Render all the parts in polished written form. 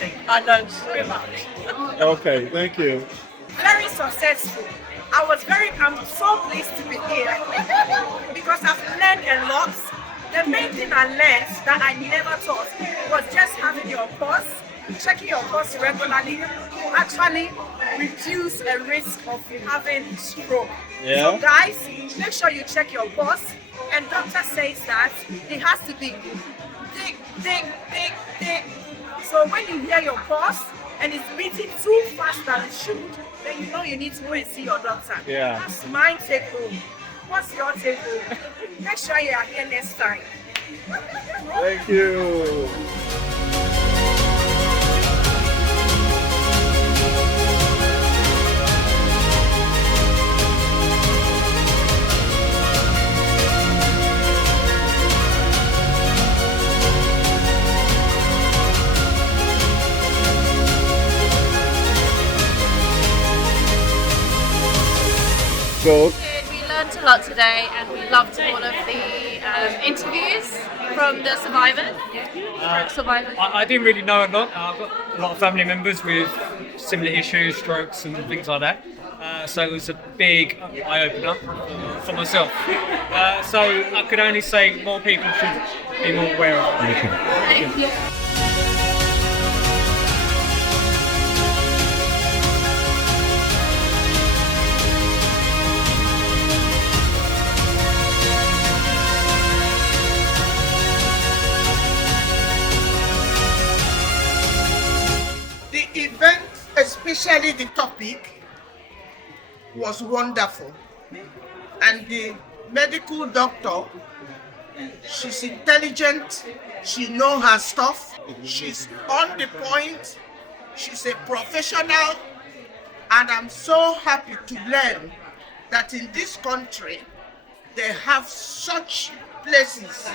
amazing. I learned very much. Okay, thank you. Very successful. I'm so pleased to be here because I've learned a lot. The main thing I learned that I never thought was just having your pulse, checking your pulse regularly, will actually reduce a risk of having stroke. So Yeah. guys, make sure you check your pulse. And doctor says that it has to be tick, tick, tick, tick. So when you hear your pulse and it's beating too fast than it should, then you know you need to go and see your doctor. Yeah. That's my take home. What's your take home? Make sure you are here next time. Thank you. So, We learned a lot today, and we loved all of the interviews from the survivors. I didn't really know a lot. I've got a lot of family members with similar issues, strokes and things like that. So it was a big eye-opener for myself. So I could only say more people should be more aware of it. Thank you. The event, especially the topic, was wonderful. And the medical doctor, she's intelligent, she knows her stuff, she's on the point, she's a professional, and I'm so happy to learn that in this country, they have such places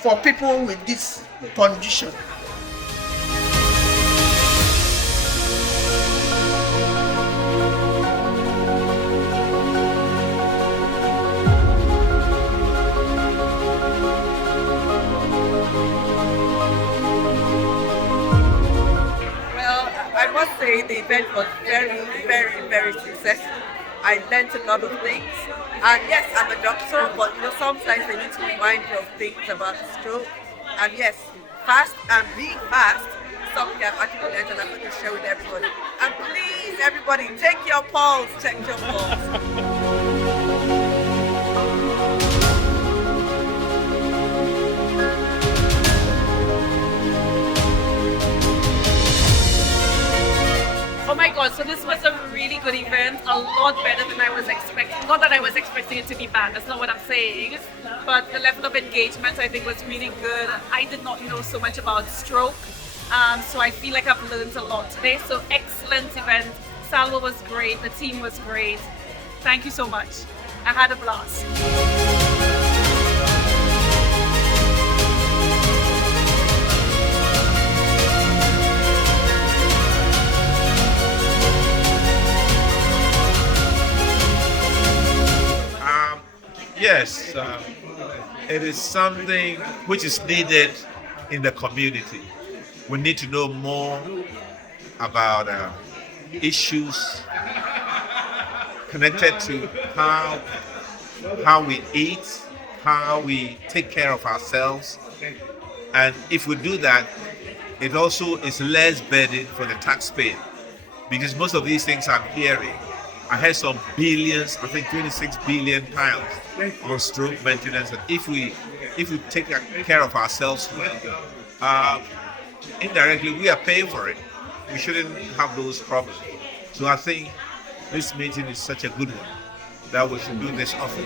for people with this condition. Well, I must say the event was very, very, very successful. I learned a lot of things. And yes, I'm a doctor, but sometimes they need to remind you of things about stroke. And yes, fast and being fast, something I've actually learned and I'm going to share with everybody. And please, everybody, take your pulse, check your pulse. Oh my god, so this was a really good event, a lot better than I was expecting. Not that I was expecting it to be bad, that's not what I'm saying. But the level of engagement I think was really good. I did not know so much about stroke, so I feel like I've learned a lot today. So excellent event. Salwa was great, the team was great. Thank you so much. I had a blast. Yes, it is something which is needed in the community. We need to know more about issues connected to how we eat, how we take care of ourselves. And if we do that, it also is less burden for the taxpayer. Because most of these things I'm hearing, I heard some billions, I think 26 billion pounds for stroke maintenance. And if we take care of ourselves well, indirectly we are paying for it. We shouldn't have those problems. So I think this meeting is such a good one that we should do this often.